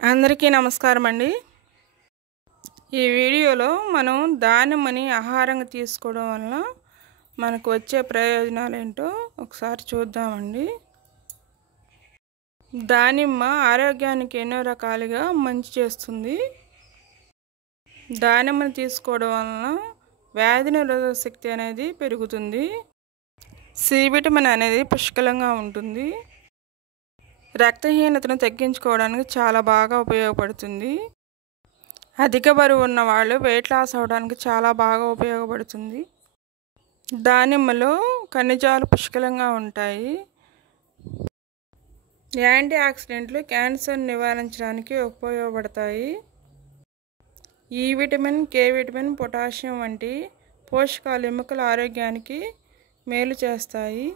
అందరికీ నమస్కారం అండి. ఈ వీడియోలో మనం దానిమ్మని ఆహారంగా తీసుకోవడం వల్ల మనకు వచ్చే ప్రయోజనాలు ఏంటో ఒకసారి చూద్దామండి. దానిమ్మ ఆరోగ్యానికి ఎన్నో రకాలుగా మంచి చేస్తుంది. దానిమ్మని తీసుకోవడం వలన వ్యాధి నిరోధక శక్తి అనేది పెరుగుతుంది. సి విటమిన్ అనేది పుష్కలంగా ఉంటుంది. రక్తహీనతను తగ్గించుకోవడానికి చాలా బాగా ఉపయోగపడుతుంది. అధిక బరువు ఉన్న వాళ్ళు వెయిట్ లాస్ అవడానికి చాలా బాగా ఉపయోగపడుతుంది. దానిమ్మలో ఖనిజాలు పుష్కలంగా ఉంటాయి. యాంటీ ఆక్సిడెంట్లు క్యాన్సర్ నివారించడానికి ఉపయోగపడతాయి. ఈ విటమిన్, కే విటమిన్, పొటాషియం వంటి పోషకాలు ఎముకల ఆరోగ్యానికి మేలు చేస్తాయి.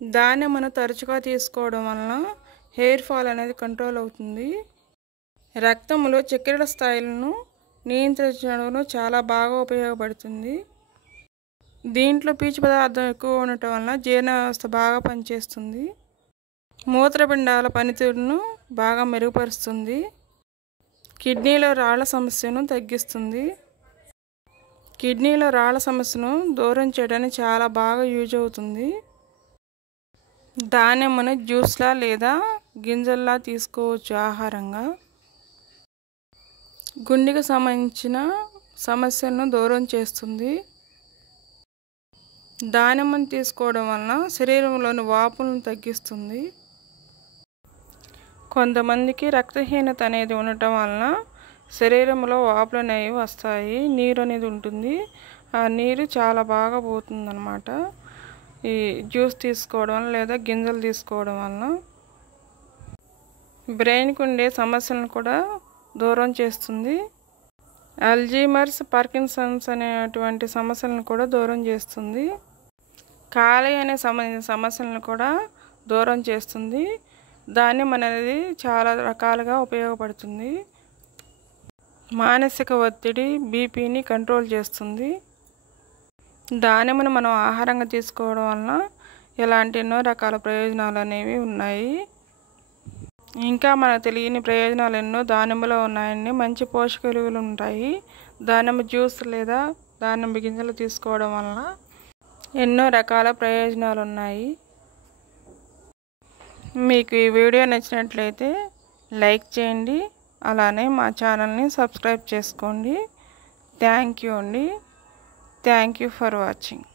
దానిమ్మను తరచుగా తీసుకోవడం వలన హెయిర్ ఫాల్ అనేది కంట్రోల్ అవుతుంది. రక్తంలో చక్కెర స్థాయిలను నియంత్రించడంలో చాలా బాగా ఉపయోగపడుతుంది. దీంట్లో పీచు పదార్థం ఎక్కువ ఉండటం వలన జీర్ణ వ్యవస్థ బాగా పనిచేస్తుంది. మూత్రపిండాల పనితీరును బాగా మెరుగుపరుస్తుంది. కిడ్నీలో రాళ్ల సమస్యను తగ్గిస్తుంది. కిడ్నీలో రాళ్ల సమస్యను దూరం చేయడానికి చాలా బాగా యూజ్ అవుతుంది. దానిమ్మను జ్యూస్లా లేదా గింజల్లా తీసుకోవచ్చు ఆహారంగా. గుండెకు సంబంధించిన సమస్యలను దూరం చేస్తుంది. దానిమ్మను తీసుకోవడం వలన శరీరంలోని వాపులను తగ్గిస్తుంది. కొంతమందికి రక్తహీనత అనేది ఉండటం వలన శరీరంలో వాపులు అనేవి వస్తాయి. నీరు అనేది ఉంటుంది. ఆ నీరు చాలా బాగా పోతుందన్నమాట. ఈ జ్యూస్ తీసుకోవడం వల్ల లేదా గింజలు తీసుకోవడం వలన బ్రెయిన్కి ఉండే సమస్యలను కూడా దూరం చేస్తుంది. అల్జీమర్స్, పార్కిన్సన్స్ అనేటువంటి సమస్యలను కూడా దూరం చేస్తుంది. కాలేయం అనే సంబంధించిన సమస్యలను కూడా దూరం చేస్తుంది. దానిమ్మ అనేది చాలా రకాలుగా ఉపయోగపడుతుంది. మానసిక ఒత్తిడి, బీపీని కంట్రోల్ చేస్తుంది. దానిమ్మను మనం ఆహారంగా తీసుకోవడం వలన ఇలాంటి ఎన్నో రకాల ప్రయోజనాలు అనేవి ఉన్నాయి. ఇంకా మనకు తెలియని ప్రయోజనాలు ఎన్నో దానిమ్మలో ఉన్నాయండి. మంచి పోషక విలువలు ఉంటాయి. దానిమ్మ జ్యూస్ లేదా దానిమ్మ గింజలు తీసుకోవడం వలన ఎన్నో రకాల ప్రయోజనాలు ఉన్నాయి. మీకు ఈ వీడియో నచ్చినట్లయితే లైక్ చేయండి. అలానే మా ఛానల్ని సబ్స్క్రైబ్ చేసుకోండి. థ్యాంక్ యూ అండి. Thank you for watching.